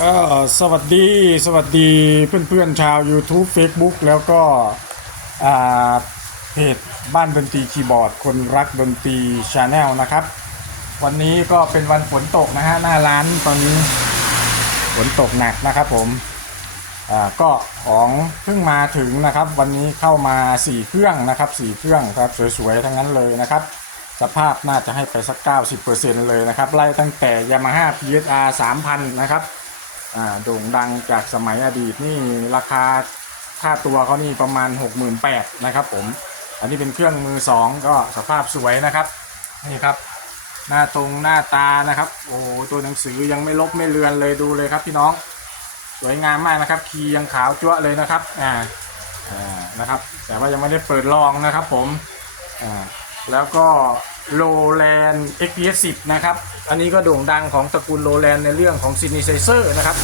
ก็สวัสดีสวัสดีเพื่อนๆชาว YouTube Facebook แล้วก็เพจบ้านดนตรีคีย์บอร์ด คนรักดนตรีชาแนลนะครับ วันนี้ก็เป็นวันฝนตกนะฮะหน้าร้านตอนนี้ฝนตกหนักนะครับผมก็ของเพิ่งมาถึงนะครับ วันนี้เข้ามา 4 เครื่องนะครับ 4 เครื่องครับสวยๆทั้งนั้นเลยนะครับ สภาพน่าจะให้ไปสัก 90%เลยนะครับ ไล่ตั้งแต่ Yamaha PSR 3000 นะครับ โด่งดังจากสมัยอดีตนี่ราคาค่าตัวเขานี่ประมาณ 68,000นะครับผม อันนี้เป็นเครื่องมือสองก็สภาพสวยนะครับ นี่ครับ หน้าตรงหน้าตานะครับ โอ้ตัวหนังสือยังไม่ลบไม่เลือนเลยดูเลยครับพี่น้อง สวยงามมากนะครับ คีย์ยังขาวจั๊วะเลยนะครับ อ่า อ่า นะครับ แต่ว่ายังไม่ได้เปิดลองนะครับผม อ่า แล้วก็ โ w แลน XPS 10 นะครับ อันนี้ก็โด่งดังของตระกูลโ w แลนในเรื่องของซินิไซเซอร์นะครับ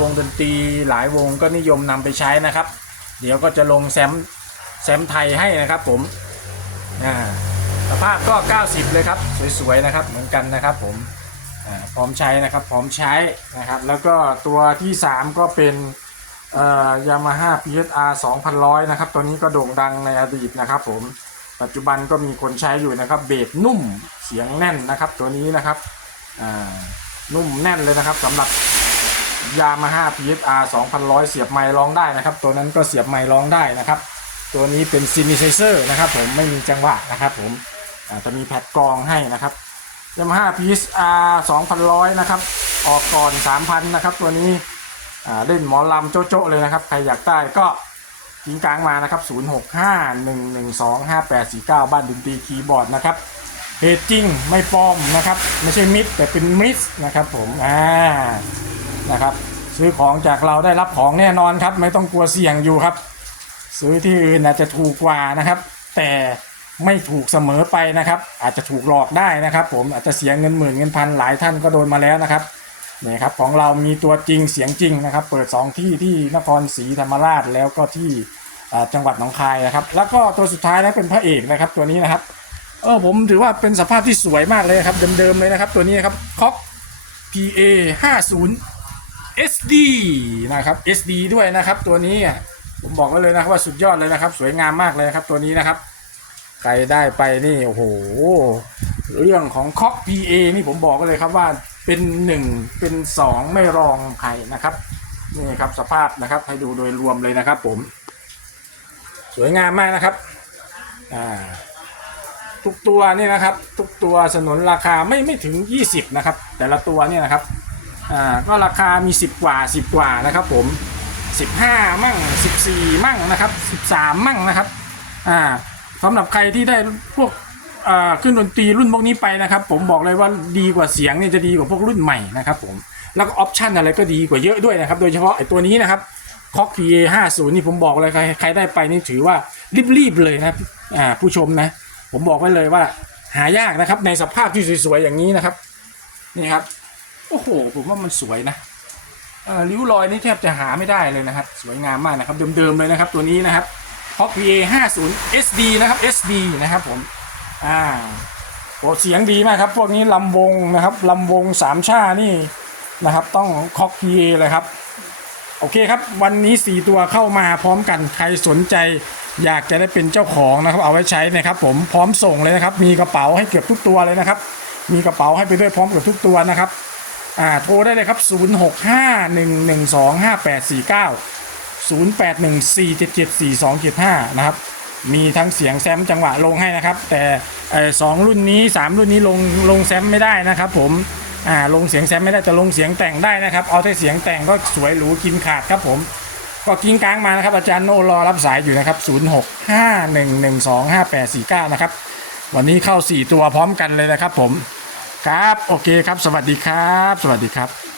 วงดนตรีหลายวงก็นิยมนำไปใช้นะครับ เดี๋ยวก็จะลงแซมแซมไทยให้นะครับผมอ่าสภาพก็ 90 เลยครับ สวยๆนะครับเหมือนกันนะครับผมพร้อมใช้นะครับพร้อมใช้นะครับ แล้วก็ตัวที่ 3 ก็เป็นเอ่อยามาฮ่า PSR 2100 นะครับ ตัวนี้ก็โด่งดังในอดีตนะครับผม ปัจจุบันก็มีคนใช้อยู่นะครับ เบสนุ่มเสียงแน่นนะครับ ตัวนี้นะครับนุ่มแน่นเลยนะครับสำหรับยามาฮ่า PSR 2100 เสียบไมค์ร้องได้นะครับ ตัวนั้นก็เสียบไมค์ร้องได้นะครับ ตัวนี้เป็นซินิไซเซอร์นะครับ ผมไม่มีจังหวะนะครับ ผมจะมีแพดกรองให้นะครับยามาฮ่า PSR 2100 นะครับ ออกก่อน 3,000 นะครับ ตัวนี้เล่นหมอลำโจ๊ะๆเลยนะครับ ใครอยากได้ก็ ทิ้งกลางมานะครับ 0651125849 บ้านดนตรีคีย์บอร์ดนะครับเพจจริงไม่ปลอมนะครับ ไม่ใช่มิดแต่เป็นมิสนะครับผมอ่านะครับซื้อของจากเราได้รับของแน่นอนครับ ไม่ต้องกลัวเสี่ยงอยู่ครับ ซื้อที่อื่นอาจจะถูกกว่านะครับ แต่ไม่ถูกเสมอไปนะครับ อาจจะถูกหลอกได้นะครับ ผมอาจจะเสียเงินหมื่นเงินพันหลายท่านก็โดนมาแล้วนะครับ นี่ครับของเรามีตัวจริงเสียงจริงนะครับ เปิด 2 ที่ที่นครศรีธรรมราชแล้วก็ที่จังหวัดหนองคายนะครับ แล้วก็ตัวสุดท้ายนะเป็นพระเอกนะครับตัวนี้นะครับเออผมถือว่าเป็นสภาพที่สวยมากเลยครับเดิมๆเลยนะครับ ตัวนี้นครับคอก PA 50 SD นะครับ SD ด้วยนะครับ ตัวนี้ผมบอกไว้เลยนะครับว่าสุดยอดเลยนะครับ สวยงามมากเลยครับตัวนี้นะครับใครได้ไปนี่โอ้โหเรื่องของคอก PA นี่ผมบอกไว้เลยครับว่า เป็นหนึ่งเป็นสองไม่รองใครนะครับนี่ครับสภาพนะครับให้ดูโดยรวมเลยนะครับ ผม สวยงามมากนะครับอ่าทุกตัวนี่นะครับ ทุกตัวสนนราคาไม่ไม่ถึง 20 นะครับ แต่ละตัวเนี่ยนะครับอ่าก็ราคามี 10 กว่า 10 กว่านะครับ ผม 15 มั่ง 14 มั่งนะครับ 13 มั่งนะครับอ่าสำหรับใครที่ได้พวก อ่าขึ้นดนตรีรุ่นพวกนี้ไปนะครับ ผมบอกเลยว่าดีกว่าเสียงเนี่ยจะดีกว่าพวกรุ่นใหม่นะครับผมแล้วก็ออปชันอะไรก็ดีกว่าเยอะด้วยนะครับ โดยเฉพาะไอ้ตัวนี้นะครับคอก PA 50นี่ผมบอกเลยใครใครได้ไปนี่ถือว่ารีบๆเลยนะครับผู้ชมนะ ผมบอกไว้เลยว่าหายากนะครับ ในสภาพที่สวยๆอย่างนี้นะครับนี่ครับโอ้โห ผมว่ามันสวยนะอริ้วรอยนี่แทบจะหาไม่ได้เลยนะครับ สวยงามมากนะครับ เดิมๆเลยนะครับ ตัวนี้นะครับ p o p PA 50 SD นะครับ SD นะครับผม อ่าโอ้เสียงดีมากครับ พวกนี้ลำวงนะครับลำวงสามชานี่นะครับต้องคอก PA เลยครับ โอเคครับ วันนี้ 4 ตัวเข้ามาพร้อมกันใครสนใจอยากจะได้เป็นเจ้าของนะครับ เอาไว้ใช้นะครับ ผมพร้อมส่งเลยนะครับ มีกระเป๋าให้เกือบทุกตัวเลยนะครับ มีกระเป๋าให้ไปด้วยพร้อมกับทุกตัวนะครับอ่าโทรได้เลยครับ 0651125849 0814774275 นะครับ มีทั้งเสียงแซมจังหวะลงให้นะครับ แต่สองรุ่นนี้ 3 รุ่นนี้ลงลงแซมไม่ได้นะครับ ผมอ่าลงเสียงแซมไม่ได้แต่ลงเสียงแต่งได้นะครับ เอาแต่เสียงแต่งก็สวยหรูกินขาดครับผมก็กิ้งกลางมานะครับ อาจารย์โนรอรับสายอยู่นะครับ 0651125849 นะครับ วันนี้เข้า 4 ตัวพร้อมกันเลยนะครับผม ครับ โอเคครับ สวัสดีครับ สวัสดีครับ